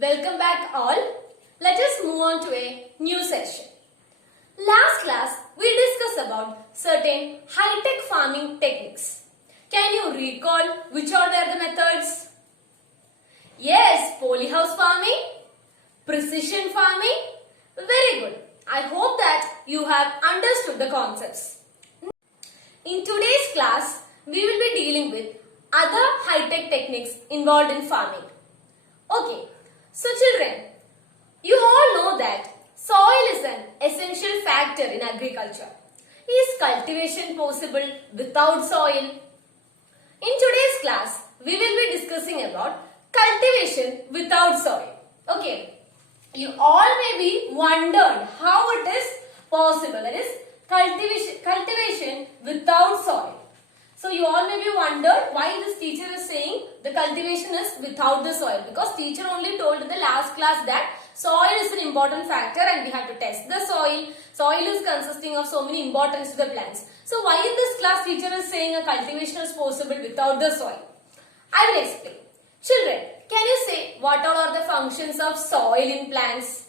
Welcome back all. Let us move on to a new session. Last class we discussed about certain high-tech farming techniques. Can you recall which are the methods? Yes, polyhouse farming, precision farming. Very good. I hope that you have understood the concepts. In today's class, we will be dealing with other high-tech techniques involved in farming. Okay, so children, you all know that soil is an essential factor in agriculture. Is cultivation possible without soil? In today's class, we will be discussing about cultivation without soil. Okay, you all may be wondered how it is possible. That is cultivation without soil. So you all may be wondered why this teacher is saying the cultivation is without the soil, because teacher only told in the last class that soil is an important factor and we have to test the soil. Soil is consisting of so many importance to the plants. So why in this class teacher is saying a cultivation is possible without the soil? I will explain. Children, can you say what all are the functions of soil in plants?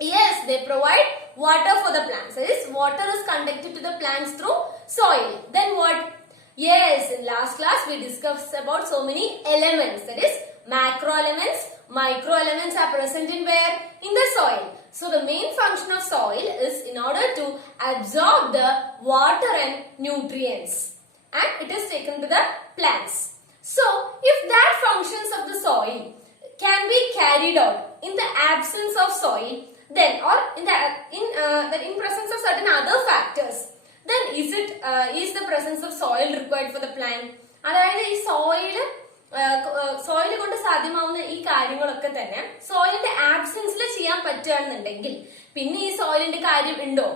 Yes, they provide water for the plants. That is, water is conducted to the plants through soil. Then what? Yes, in last class we discussed about so many elements. That is, macro elements, micro elements are present in where? In the soil. So the main function of soil is in order to absorb the water and nutrients, and it is taken to the plants. So if that functions of the soil can be carried out in the absence of soil, then or in presence of certain other factors, then is the presence of soil required for the plant? അതായത് ഈ soil കൊണ്ട് സാധ്യമാവുന്ന ഈ കാര്യങ്ങളൊക്കെ തന്നെ സോയിലിന്റെ ആബ്സെൻസിൽ ചെയ്യാൻ പറ്റുകയാണെന്നുണ്ടെങ്കിൽ പിന്നെ ഈ സോയിലിന്റെ കാര്യം ഉണ്ടോ?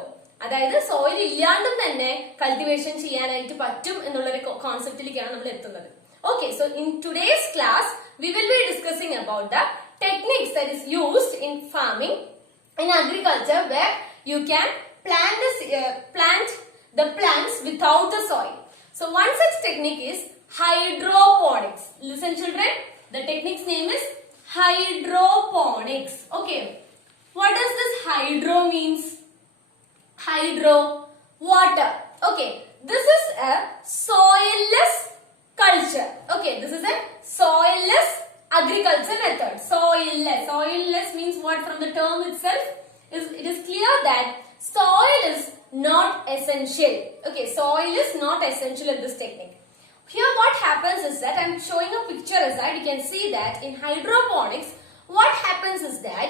അതായത് സോയിൽ ഇല്ലാണ്ടും തന്നെ കൾട്ടിവേഷൻ ചെയ്യാനായിട്ട് പറ്റും എന്നുള്ളൊരു കോൺസെപ്റ്റിലേക്കാണ് നമ്മൾ എത്തുന്നത്. Okay, so in today's class we will be discussing about the techniques that is used in farming, in agriculture, where you can plant the plants without the soil. So one such technique is hydroponics. Listen children, the technique's name is hydroponics. Okay, what does this hydro means? Hydro, water. Okay, this is a soilless culture. Okay, this is a soilless agriculture method. Soilless means what? From the term itself, it is clear that soil is not essential. Okay, soil is not essential in this technique. Here what happens is that I am showing a picture aside. You can see that in hydroponics, what happens is that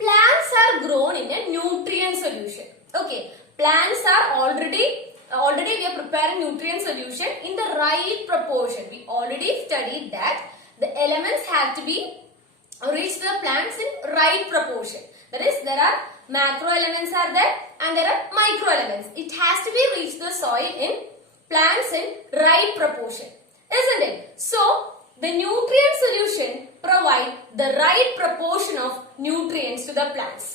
plants are grown in a nutrient solution. Okay, plants are already we are preparing nutrient solution in the right proportion. We already studied that the elements have to be reached to the plants in right proportion. That is, there are macro elements are there and there are micro elements. It has to be reached the soil in plants in right proportion, isn't it? So the nutrient solution provide the right proportion of nutrients to the plants.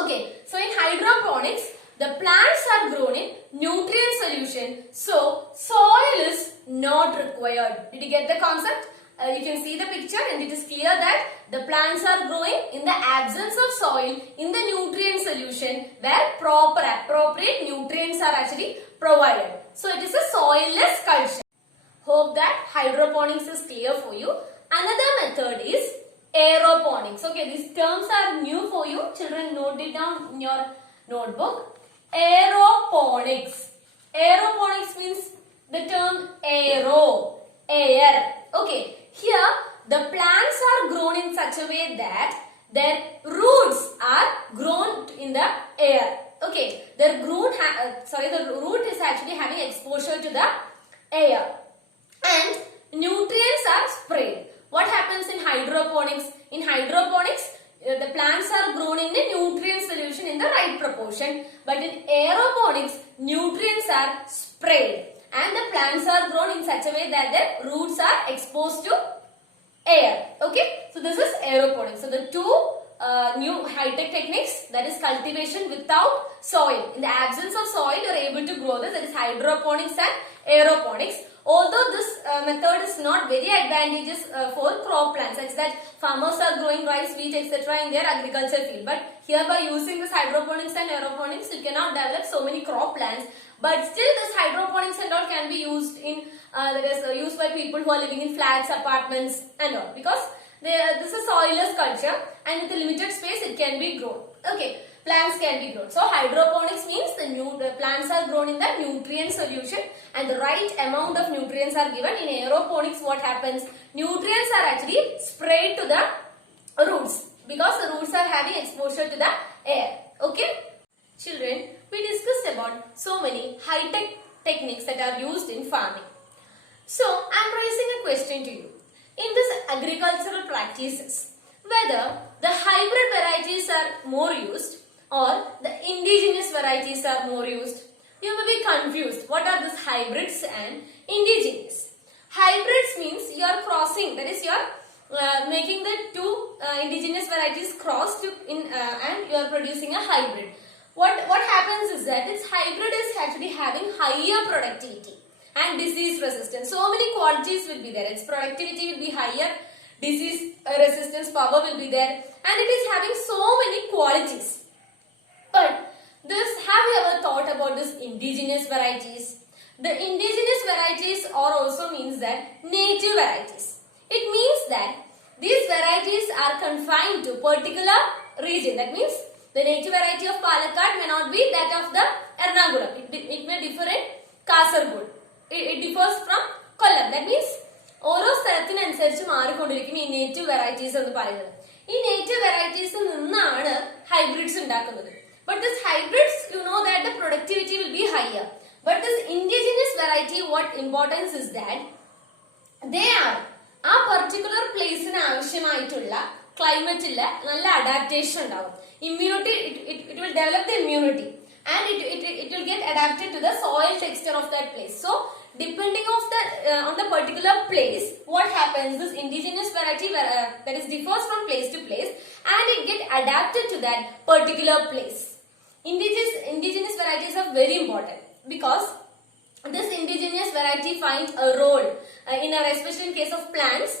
Okay, so in hydroponics, the plants are grown in nutrient solution, so soil is not required. Did you get the concept? You can see the picture and it is clear that the plants are growing in the absence of soil in the nutrient solution where appropriate nutrients are actually provided. So it is a soilless culture. Hope that hydroponics is clear for you. Another method is aeroponics. Okay, these terms are new for you. Children, note it down in your notebook. Aeroponics. Aeroponics means the term air. Okay, here the plants are grown in such a way that their roots are grown in the air. Okay, the root is actually having exposure to the air and nutrients are sprayed. What happens in hydroponics? In hydroponics, the plants are grown in a nutrient solution in the right proportion, but in aeroponics, nutrients are sprayed and the plants are grown in such a way that their roots are exposed to air. Okay, so this is aeroponics. So the two new high-tech techniques, that is cultivation without soil. In the absence of soil, you are able to grow this. That is hydroponics and aeroponics. Although this method is not very advantageous for crop plants, such that farmers are growing rice, wheat, etc. in their agriculture field. But here by using this hydroponics and aeroponics, you cannot develop so many crop plants. But still this hydroponics and all can be used in, that is used by people who are living in flats, apartments and all. Because this is soilless culture and with a limited space it can be grown. Okay. Plants can be grown. So hydroponics means the plants are grown in the nutrient solution and the right amount of nutrients are given. In aeroponics what happens? Nutrients are actually sprayed to the roots because the roots are having exposure to the air. Okay? Children, we discussed about so many high-tech techniques that are used in farming. So I am raising a question to you. In this agricultural practices, whether the hybrid varieties are more used or the indigenous varieties are more used. You may be confused. What are these hybrids and indigenous? Hybrids means you are crossing, that is you are making the two indigenous varieties cross and you are producing a hybrid. What happens is that this hybrid is actually having higher productivity and disease resistance. So many qualities will be there. Its productivity will be higher, disease resistance power will be there, and it is having so many qualities. But have you ever thought about this indigenous varieties? The indigenous varieties also means that native varieties. It means that these varieties are confined to particular region. That means the native variety of Palakkad may not be that of the Ernakulam. It may differ in Kasaragod. It differs from Kollam. That means ഓരോ സ്ഥലത്തിനനുസരിച്ച് മാറിക്കൊണ്ടിരിക്കും ഈ native varieties എന്ന് പറയുന്നത്. ഈ native വെറൈറ്റീസിൽ നിന്നാണ് hybrids ഉണ്ടാക്കുന്നത്. But this hybrids, you know that the productivity will be higher. But this indigenous variety, what importance is that they are ആ particular placeന് ആവശ്യമായിട്ടുള്ള ക്ലൈമറ്റിലെ നല്ല അഡാപ്റ്റേഷൻ ഉണ്ടാവും. Immunity, it will develop the immunity and it will get adapted to the soil texture of that place. So depending on the particular place, what happens? This indigenous variety that is differs from place to place and it get adapted to that particular place. Indigenous varieties are very important because this indigenous variety finds a role especially in case of plants,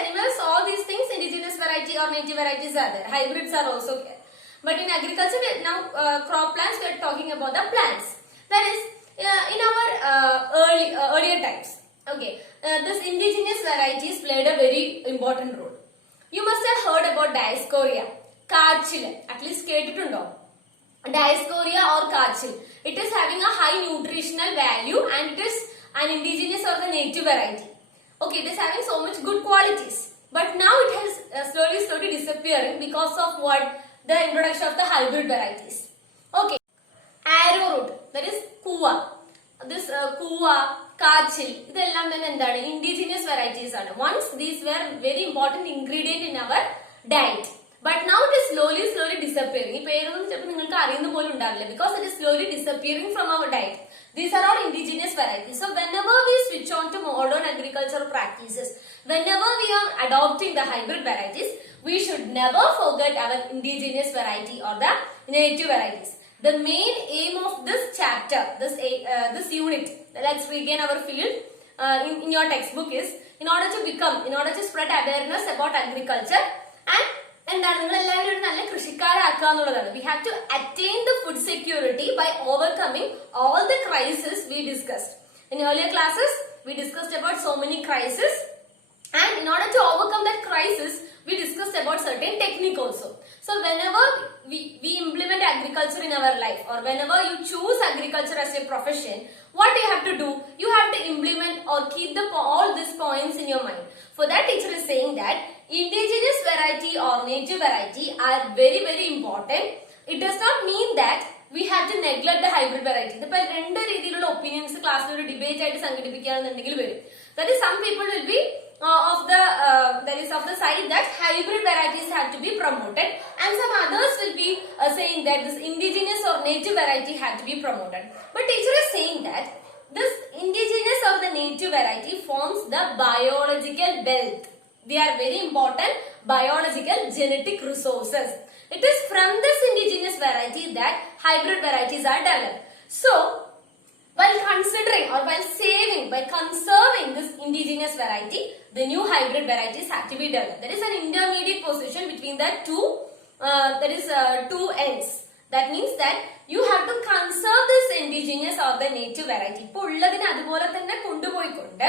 animals, all these things. Indigenous variety or native varieties are there. Hybrids are also there. But in agriculture, now crop plants, we are talking about the plants. That is in our earlier times. Okay, this indigenous varieties played a very important role. You must have heard about Dioscorea, Kachil. At least കേട്ടിട്ടുണ്ടോ? Dioscorea or Kachil. It is having a high nutritional value and it is an indigenous or the native variety. Okay, it is having so much good qualities. But now it has slowly disappearing because of what? The introduction of the hybrid varieties. Okay, arrowroot, that is kuva. This kuva, kachil, ഇതെല്ലാം തന്നെ എന്താണ്? Indigenous varieties ആണ്. Once these were very important ingredient in our diet. But now it is slowly disappearing. ഈ പേരൊന്നും ചിലപ്പോൾ നിങ്ങൾക്ക് അറിയുന്ന പോലും ഉണ്ടാവില്ല because it is slowly disappearing from our diet. These are all indigenous varieties. So whenever we switch on to modern agricultural practices, whenever we are adopting the hybrid varieties, we should never forget our indigenous variety or the native varieties. The main aim of this chapter, this unit, let's regain our field in your textbook is in order to spread awareness about agriculture and we have to attain the food security by overcoming all the crises we discussed. In earlier classes, we discussed about so many crises and in order to overcome that crisis, we discussed about certain technique also. So whenever we implement agriculture in our life or whenever you choose agriculture as a profession, what you have to do? You have to implement or keep all these points in your mind. For that, teacher is saying that indigenous variety or native variety are very important. It does not mean that we have to neglect the hybrid variety. The രണ്ട് രീതിയിലുള്ള opinions class ഒരു debate ആയിട്ട് സംഘടിപ്പിക്കുകയാണെന്നുണ്ടെങ്കിൽ വരും. That is, some people will be of the side that hybrid varieties have to be promoted and some others will be saying that this indigenous or native variety had to be promoted. But teacher is saying that this indigenous or the native variety forms the biological wealth. They are very important biological genetic resources. It is from this indigenous variety that hybrid varieties are developed. So While considering or while saving, by conserving this indigenous variety, the new hybrid varieties have to be developed. There is an intermediate position between the two ends. That means that you have to conserve this indigenous or the native variety. ഇപ്പോൾ ഉള്ളതിനെ അതുപോലെ തന്നെ കൊണ്ടുപോയിക്കൊണ്ട്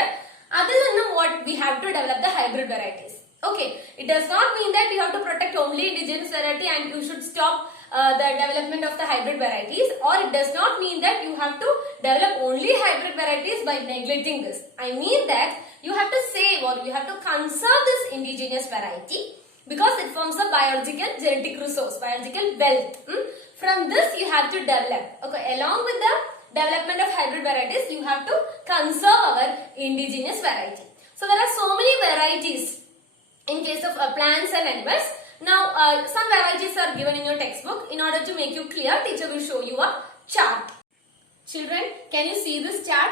അതിൽ നിന്നും what we have to develop the hybrid varieties. Okay, it does not mean that we have to protect only indigenous variety and you should stop the development of the hybrid varieties, or it does not mean that you have to develop only hybrid varieties by neglecting this. I mean that you have to save or you have to conserve this indigenous variety because it forms a biological genetic resource, biological wealth. From this you have to develop. Okay, along with the development of hybrid varieties, you have to conserve our indigenous variety. So there are so many varieties in case of plants and animals. Now some varieties are given in your textbook. In order to make you clear, teacher will show you a chart. Children, can you see this chart?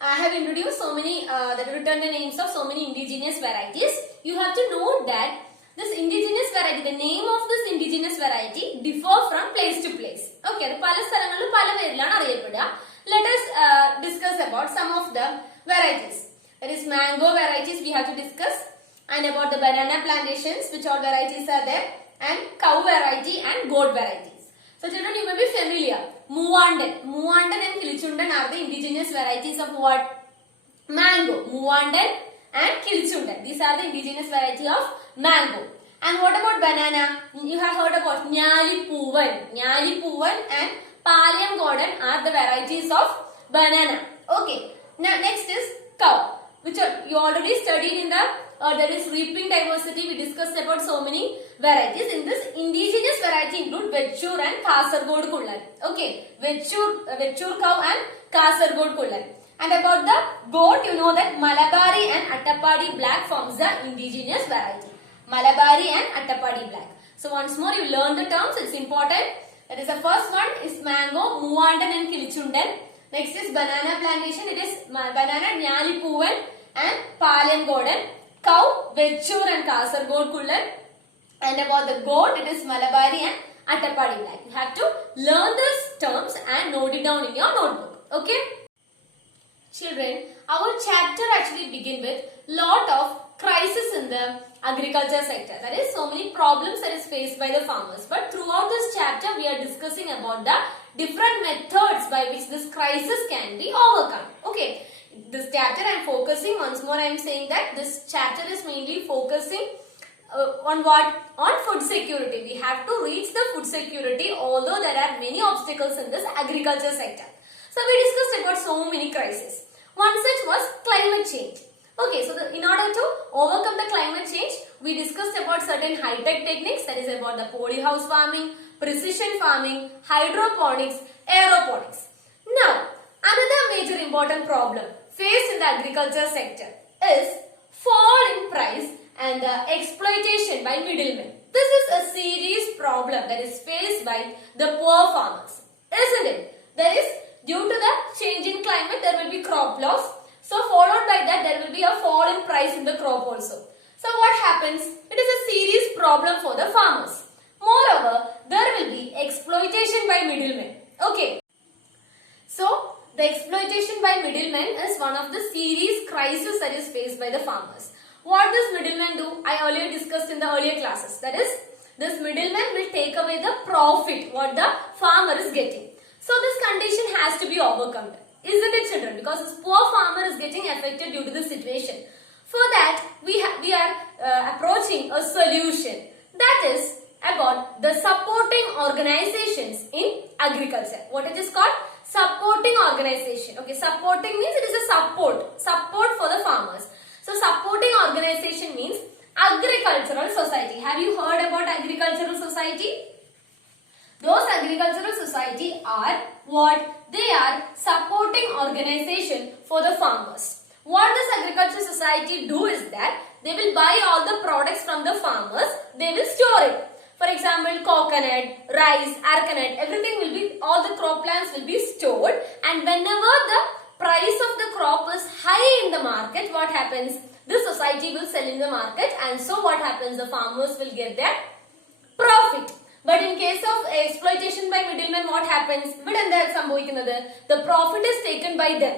I have introduced so many that written the names of so many indigenous varieties. You have to note that this indigenous variety, the name of this indigenous variety differ from place to place. Okay, പല സ്ഥലങ്ങളിലും പല പേരിലാണ് അറിയപ്പെടുക. Let us discuss about some of the varieties. That is mango varieties we have to discuss, and about the banana plantations, which all varieties are there, and cow variety and goat varieties. So children, you may be familiar. Muvandan and Kilichundan are the indigenous varieties of what? Mango. Muvandan and Kilichundan. These are the indigenous variety of mango. And what about banana? You have heard about Nyalipoovan. Nyalipoovan and Palayam Gordon are the varieties of banana. Okay. Now next is cow, which you already studied in the there is reaping diversity. We discussed about so many varieties. In this, indigenous variety include Vechur and Kasargod Kullan. Okay, Vechur cow and Kasargod Kullan. And about the goat, you know that Malabari and Attapadi black forms the indigenous variety. Malabari and Attapadi black. So once more, you learn the terms. It's important. That is the first one is mango, Muvandan and Kilichundan. Next is banana plantation. It is banana Nyalipoovan and Palayam Gordon. Cow, Vechur and Kasargod Kullan. And about the goat, it is Malabari and Attapadi black. You have to learn these terms and note it down in your notebook. Okay? Children, our chapter actually begin with lot of crisis in the agriculture sector. That is so many problems that is faced by the farmers. But throughout this chapter, we are discussing about the different methods by which this crisis can be overcome. Okay. This chapter I am focusing, once more I am saying that this chapter is mainly focusing on what? On food security. We have to reach the food security, although there are many obstacles in this agriculture sector. So we discussed about so many crises. One such was climate change. Okay, so in order to overcome the climate change, we discussed about certain high-tech techniques, that is about the polyhouse farming, precision farming, hydroponics, aeroponics. Now, another major important problem faced in the agriculture sector is fall in price and the exploitation by middlemen. This is a serious problem that is faced by the poor farmers, isn't it? That is, due to the change in climate, there will be crop loss. So followed by that, there will be a fall in price in the crop also. So what happens? It is a serious problem for the farmers. Moreover, there will be exploitation by middlemen. Okay. So the exploitation by middlemen is one of the serious crises that is faced by the farmers. What does middlemen do? I earlier discussed in the earlier classes. That is, this middleman will take away the profit what the farmer is getting. So this condition has to be overcome. Isn't it, children? Because this poor farmer is getting affected due to this situation. For that, we are approaching a solution. That is about the supporting organizations in agriculture. What it is called? Supporting organization. Okay, supporting means it is a support for the farmers. So supporting organization means agricultural society. Have you heard about agricultural society? Those agricultural society are what? They are supporting organization for the farmers. What this agricultural society do is that they will buy all the products from the farmers, they will store it. For example, coconut, rice, arecanut, everything will be, all the crop plants will be stored, and whenever the price of the crop is high in the market, what happens? This society will sell in the market, and so what happens? The farmers will get their profit. But in case of exploitation by middlemen, what happens? ഇവിടെ എന്താ സംഭവിക്കുന്നത്? The profit is taken by them.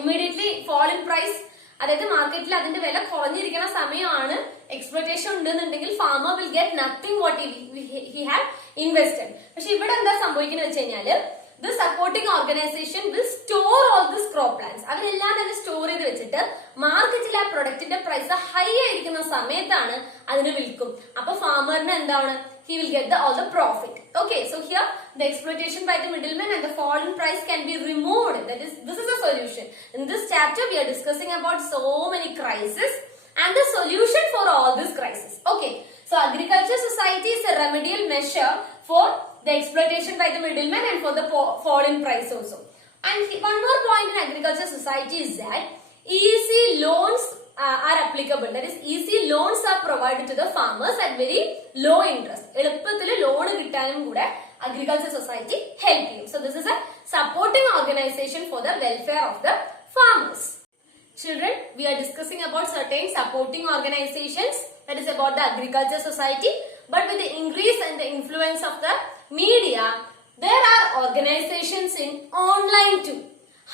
Immediately fall in price. അതായത് മാർക്കറ്റിൽ അതിന്റെ വില കുറഞ്ഞിരിക്കുന്ന സമയമാണ് exploitation ഉണ്ടെന്നുണ്ടെങ്കിൽ farmer will get nothing what he have invested. പക്ഷെ ഇവിടെ എന്താ സംഭവിക്കുന്നത് വെച്ച് കഴിഞ്ഞാല് the supporting organization will store all these crop plants. അവരെല്ലാം തന്നെ സ്റ്റോർ ചെയ്ത് വെച്ചിട്ട് മാർക്കറ്റിൽ ആ പ്രൊഡക്റ്റിന്റെ പ്രൈസ് ഹൈ ആയിരിക്കുന്ന സമയത്താണ് അതിന് വിൽക്കും. അപ്പൊ ഫാമറിന് എന്താണ്? He will get all the profit. Okay, so here the exploitation by the middlemen and the fall in price can be removed. This is a solution. In this chapter we are discussing about so many crises and the solution for all these crises. Okay, so agriculture society is a remedial measure for the exploitation by the middlemen and for the fall in price also. And one more point in agriculture society is that easy loans are applicable. That is, easy loans are provided to the farmers at very low interest. എളുപ്പത്തിൽ loan കിട്ടാനും കൂടെ agriculture society help you. So this is a supporting organization for the welfare of the farmers. Children, we are discussing about certain supporting organizations, that is about the agriculture society. But with the increase and the influence of the media, there are organizations in online too.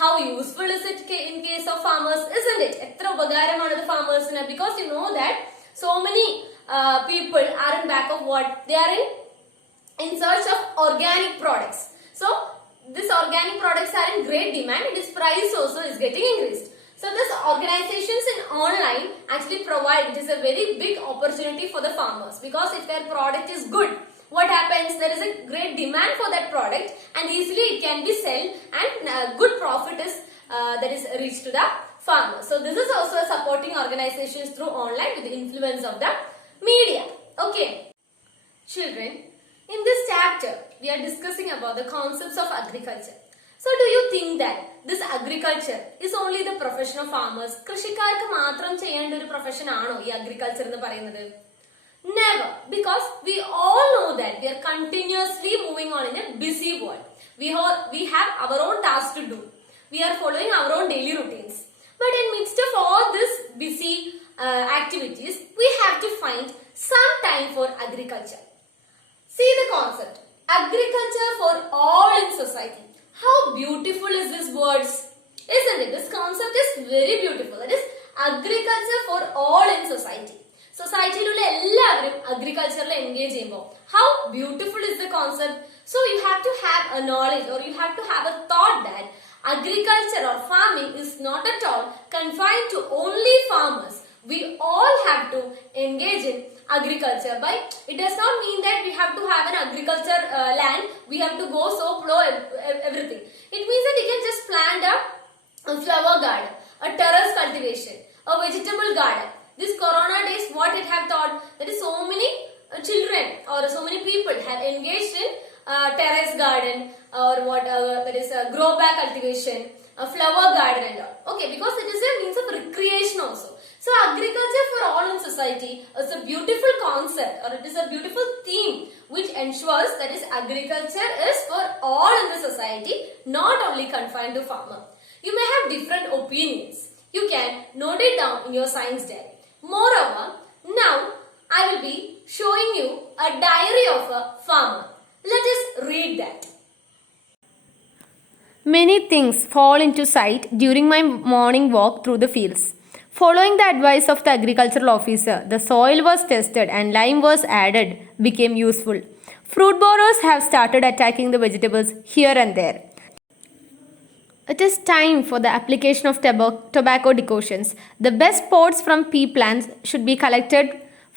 How useful is it in case of farmers, isn't it? എത്ര ഉപകാരമാണ് ഇത് ഫാമേഴ്സിന്? Because you know that so many people are in back of what? They are in search of organic products. So these organic products are in great demand and its price also is getting increased. So these organizations in online actually provide, it is a very big opportunity for the farmers, because if their product is good, what happens? There is a great demand for that product and easily it can be sold and good profit is that is reached to the farmer. So this is also a supporting organizations through online with the influence of the media. Okay, children, in this chapter we are discussing about the concepts of agriculture. So do you think that this agriculture is only the profession of farmers? കൃഷിക്കാർക്ക് മാത്രം ചെയ്യേണ്ട ഒരു profession ആണോ ഈ agriculture എന്ന് പറയുന്നത്? Never, because we all know that we are continuously moving on in a busy world. We have our own tasks to do. We are following our own daily routines. But in midst of all this busy activities, we have to find some time for agriculture. See the concept. Agriculture for all in society. How beautiful is this words? Isn't it? This concept is very beautiful. That is agriculture for all in society. സൊസൈറ്റിയിലുള്ള എല്ലാവരും അഗ്രികൾച്ചറിൽ engage ചെയ്യുമ്പോൾ how beautiful is the concept. So you have to have a knowledge or you have to have a thought that agriculture or farming is not at all confined to only farmers. We all have to engage in agriculture. But it does not mean that we have to have an agriculture land. We have to go so plow everything. It means that you can just plant a flower garden, a terrace cultivation, a vegetable garden. This corona days, what it have taught, that is so many children or so many people have engaged in terrace garden or what that is grow bag cultivation, a flower garden and all. Okay, because it is a means of recreation also. So agriculture for all in society is a beautiful concept, or it is a beautiful theme which ensures that is agriculture is for all in the society, not only confined to farmer. You may have different opinions. You can note it down in your science diary. Moreover, now I will be showing you a diary of a farmer. Let us read that. Many things fall into sight during my morning walk through the fields. Following the advice of the agricultural officer, the soil was tested and lime was added, became useful. Fruit borers have started attacking the vegetables here and there. It is time for the application of tobacco decoctions. The best pods from pea plants should be collected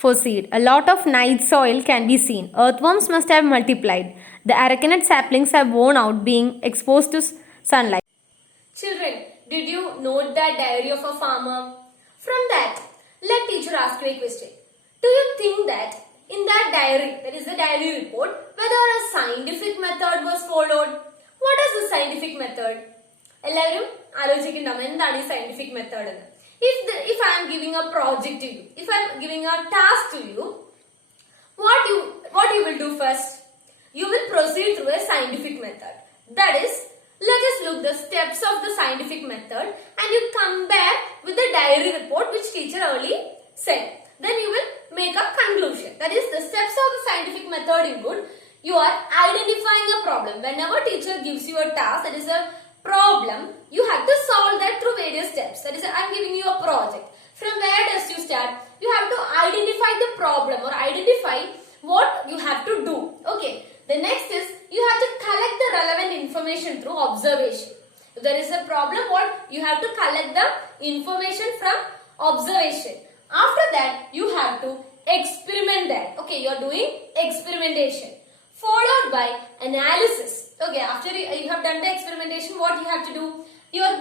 for seed. A lot of night soil can be seen. Earthworms must have multiplied. The arecanut saplings have worn out being exposed to sunlight. Children, did you note that diary of a farmer? From that, let teacher ask you a question. Do you think that in that diary, that is the diary report, whether a scientific method was followed? What is the scientific method? എല്ലാവരും ആലോചിക്കുന്നുണ്ടാവും എന്താണ് ഈ scientific method എന്ന്. If I am giving a project to you, if I am giving a task to you, what you will do first? You will proceed through a scientific method. That is, let us look the steps of the scientific method and you compare with the diary report which teacher early said. Then you will make a conclusion. That is, the steps of the scientific method include You are identifying a problem. Whenever teacher gives you a task, that is a problem, you have to solve that through various steps. That is, I'm giving you a project. From where does you start? You have to identify the problem or identify what you have to do. Okay. The next is you have to collect the relevant information through observation. If there is a problem, what? You have to collect the information from observation. After that, you have to experiment that. Okay, you are doing experimentation. Followed by analysis. Okay, after you have done the experimentation, what you have to do? You are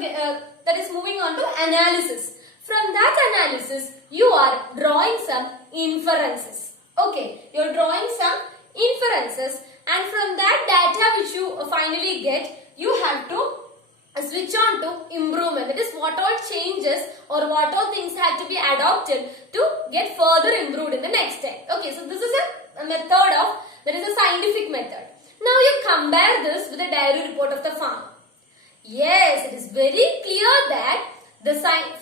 that is moving on to analysis. From that analysis, you are drawing some inferences. Okay, you are drawing some inferences, and from that data which you finally get, you have to switch on to improvement. That is, what all changes or what all things have to be adopted to get further improved in the next step. Okay, so this is a method of, that is a scientific method. Now you compare this with the diary report of the farmer. Yes, it is very clear that the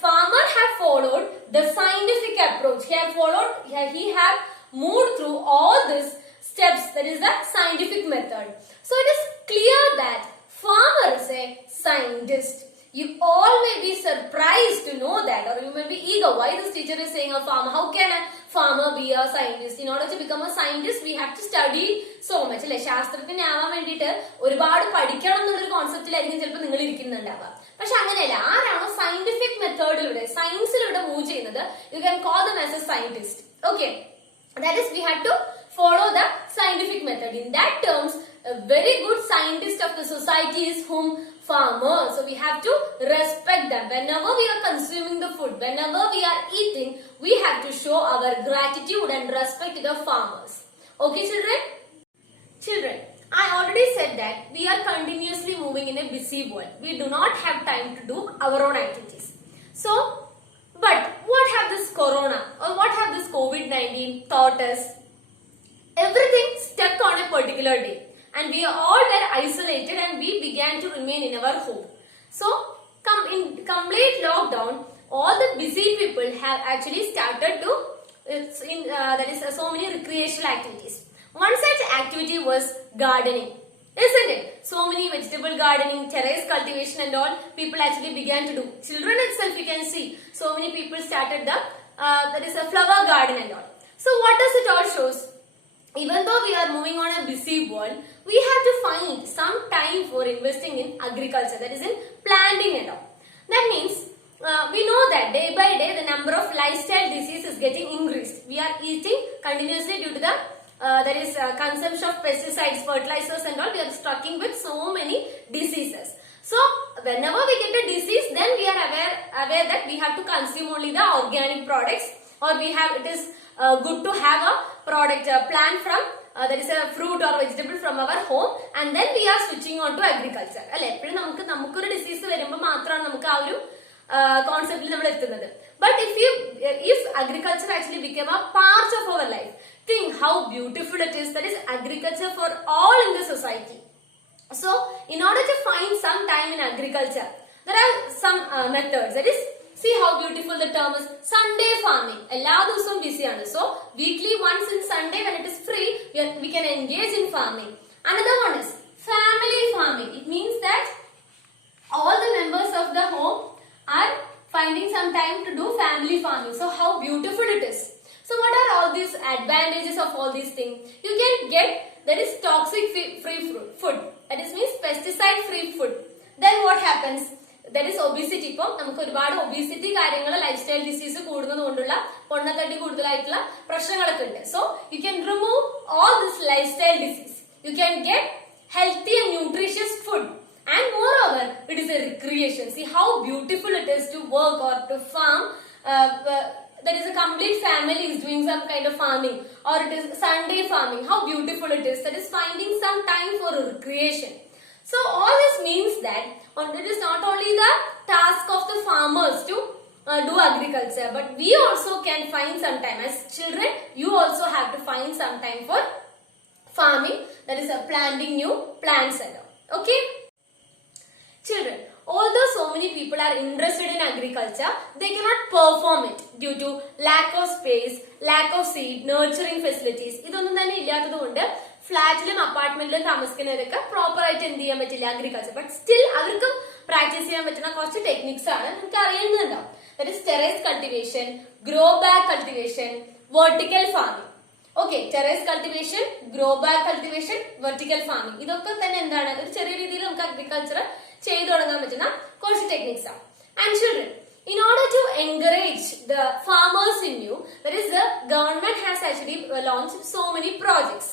farmer have followed the scientific approach. He have moved through all these steps, that is the scientific method. So it is clear that farmer is a scientist. You all may be surprised to know that, or you may be eager. Why this teacher is saying a farmer? How can a farmer be a scientist? In order to become a scientist, we have to study so much. ശാസ്ത്രജ്ഞനാവാൻ വേണ്ടിയിട്ട് ഒരുപാട് പഠിക്കണം എന്നുള്ളൊരു കോൺസെപ്റ്റിലായിരിക്കും ചിലപ്പോൾ നിങ്ങൾ ഇരിക്കുന്നുണ്ടാവുക. പക്ഷെ അങ്ങനെയല്ല. ആരാണോ scientific മെത്തേഡിലൂടെ സയൻസിലൂടെ move ചെയ്യുന്നത്, you can call them as A scientist. Okay, that is, we have to follow the scientific method. In that terms, a very good scientist of the society is whom? Farmers. So we have to respect them. Whenever we are consuming the food, whenever we are eating, we have to show our gratitude and respect to the farmers. Okay, children? Children, I already said that we are continuously moving in a busy world. We do not have time to do our own activities. So, but what have this corona or what have this COVID-19 taught us? Everything stuck on a particular day, and we all were isolated and we began to remain in our home. So, in complete lockdown, all the busy people have actually started to that is so many recreational activities. One such activity was gardening, isn't it? So many vegetable gardening, terrace cultivation and all people actually began to do. Children itself, you can see, so many people started the that is a flower garden and all. So what does it all shows? Even though we are moving on a busy world, we have to find some time for investing in agriculture, that is in planting and all. That means we know that day by day the number of lifestyle diseases is getting increased. We are eating continuously due to the that is consumption of pesticides, fertilizers and all. We are struggling with so many diseases. So whenever we get a disease, then we are aware that we have to consume only the organic products, or it is good to have a product plant from that is a fruit or vegetable from our home, and then we are switching on to agriculture. അല്ലെ, എപ്പോഴും നമുക്കൊരു disease വരുമ്പോൾ മാത്രമാണ് നമുക്ക് ആ ഒരു കോൺസെപ്റ്റിൽ നമ്മൾ എത്തുന്നത്. But if agriculture actually became a part of our life, think how beautiful it is. That is agriculture for all in the society. So, in order to find some time in agriculture, there are some methods. That is, see how beautiful the term is. Sunday farming. എല്ലാ ദിവസവും busy ആണ്. So, weekly once in Sunday when it is free, we can engage in farming. Another one is family farming. It means that all the members of the home are finding some time to do family farming. So, how beautiful it is. So, what are all these advantages of all these things? You can get, that is, toxic free food. That is, means pesticide free food. Then what happens? That is obesity. ഇപ്പോൾ നമുക്ക് ഒരുപാട് obesity കാര്യങ്ങൾ, life style disease കൂടുന്നതുകൊണ്ടുള്ള പൊണ്ണത്തടി കൂടുതലായിട്ടുള്ള പ്രശ്നങ്ങളൊക്കെ ഉണ്ട്. So you can remove all this life style disease. You can get healthy and nutritious food, and moreover it is a recreation. See how beautiful it is to work or to farm. There is a complete family is doing some kind of farming, or it is Sunday farming. How beautiful it is. That is finding some time for recreation. So all this means that it is not only the task of the farmers to do agriculture, but we also can find some time. As children, you also have to find some time for farming. That is planting new plants and all. Okay? Children, although so many people are interested in agriculture, they cannot perform it due to lack of space, lack of seed, nurturing facilities. ഇതൊന്നും തന്നെ ഇല്ലാത്തതുകൊണ്ട് ഫ്ലാറ്റിലും അപ്പാർട്ട്മെന്റിലും താമസിക്കുന്നവർക്ക് proper ആയിട്ട് എന്ത് ചെയ്യാൻ പറ്റില്ല agriculture. But still അവർക്ക് practice ചെയ്യാൻ പറ്റുന്ന കുറച്ച് ടെക്നിക്സ് ആണ് നിങ്ങൾക്ക് അറിയുന്നുണ്ടാവും. That is terrace cultivation, grow bag cultivation, vertical farming. Okay, terrace cultivation, grow bag cultivation, vertical farming, ഇതൊക്കെ തന്നെ എന്താണ് ഒരു ചെറിയ രീതിയിൽ നമുക്ക് അഗ്രികൾച്ചർ ചെയ്തു തുടങ്ങാൻ പറ്റുന്ന കുറച്ച് ടെക്നിക്സ് ആണ്. And children, in order to encourage the farmers in you, that is the government has actually launched so many projects.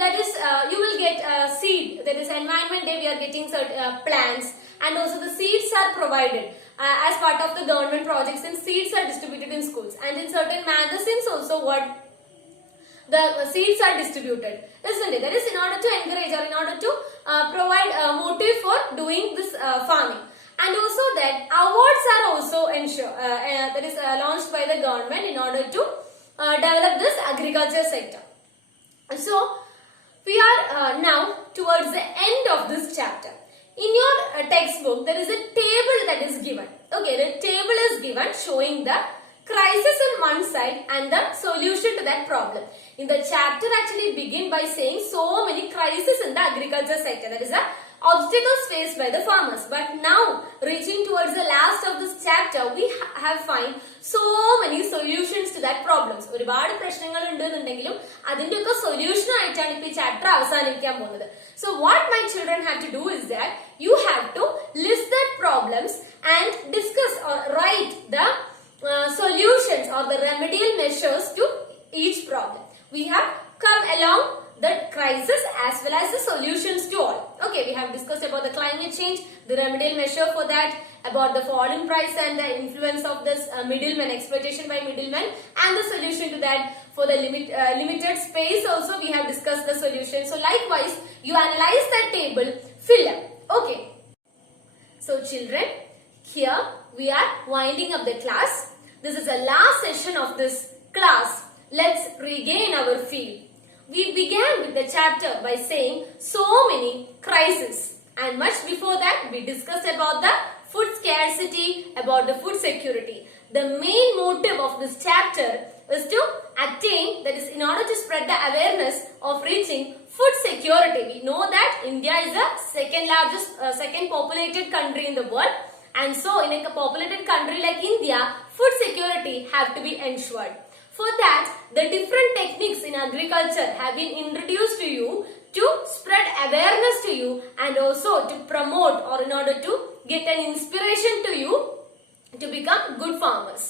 That is, you will get seed. That is Environment Day. We are getting certain plants, and also the seeds are provided as part of the government projects, and seeds are distributed in schools and in certain magazines also. What the seeds are distributed, isn't it? That is in order to encourage or in order to provide motive for doing this farming. And also that awards are also that is launched by the government in order to develop this agriculture sector. So we are now towards the end of this chapter. In your textbook there is a table that is given. Okay, the table is given showing the crisis on one side and the solution to that problem. In the chapter actually begin by saying so many crises in the agriculture sector, that is the obstacles faced by the farmers. But now reaching towards the last of this chapter, we have find so many solutions to that problems. ഒരുപാട് പ്രശ്നങ്ങൾ ഉണ്ടെന്നുണ്ടെങ്കിലും അതിന്റെയൊക്കെ solution ആയിട്ടാണ് ഇപ്പോൾ ഈ chapter അവസാനിക്കാൻ പോകുന്നത്. So what my children have to do is that you have to list that problems and discuss or write the solutions or the remedial measures to each problem. We have come along the crisis as well as the solutions to all. Okay, we have discussed about the climate change, the remedial measure for that, about the falling price and the influence of this middlemen, exploitation by middlemen, and the solution to that. For the limited space also we have discussed the solution. So likewise, you analyze that table, fill up. Okay. So children, here we are winding up the class. This is the last session of this class. Let's regain our feel. We began with the chapter by saying so many crises, and much before that we discussed about the food scarcity, about the food security. The main motive of this chapter is to attain, that is in order to spread the awareness of reaching food security. We know that India is the second populated country in the world, and so in a populated country like India, food security have to be ensured. For that, the different techniques in agriculture have been introduced to you to spread awareness to you and also to promote or in order to get an inspiration to you to become good farmers.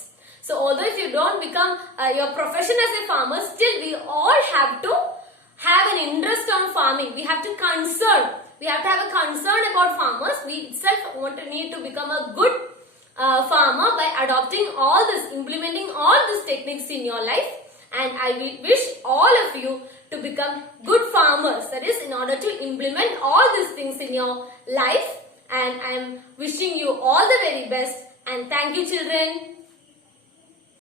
So although if you don't become your profession as a farmer, still we all have to have an interest on farming. We have to have a concern about farmers. We itself need to become a good farmer by adopting all this, implementing all these techniques in your life. And I wish all of you to become good farmers. That is in order to implement all these things in your life. And I am wishing you all the very best. And thank you children.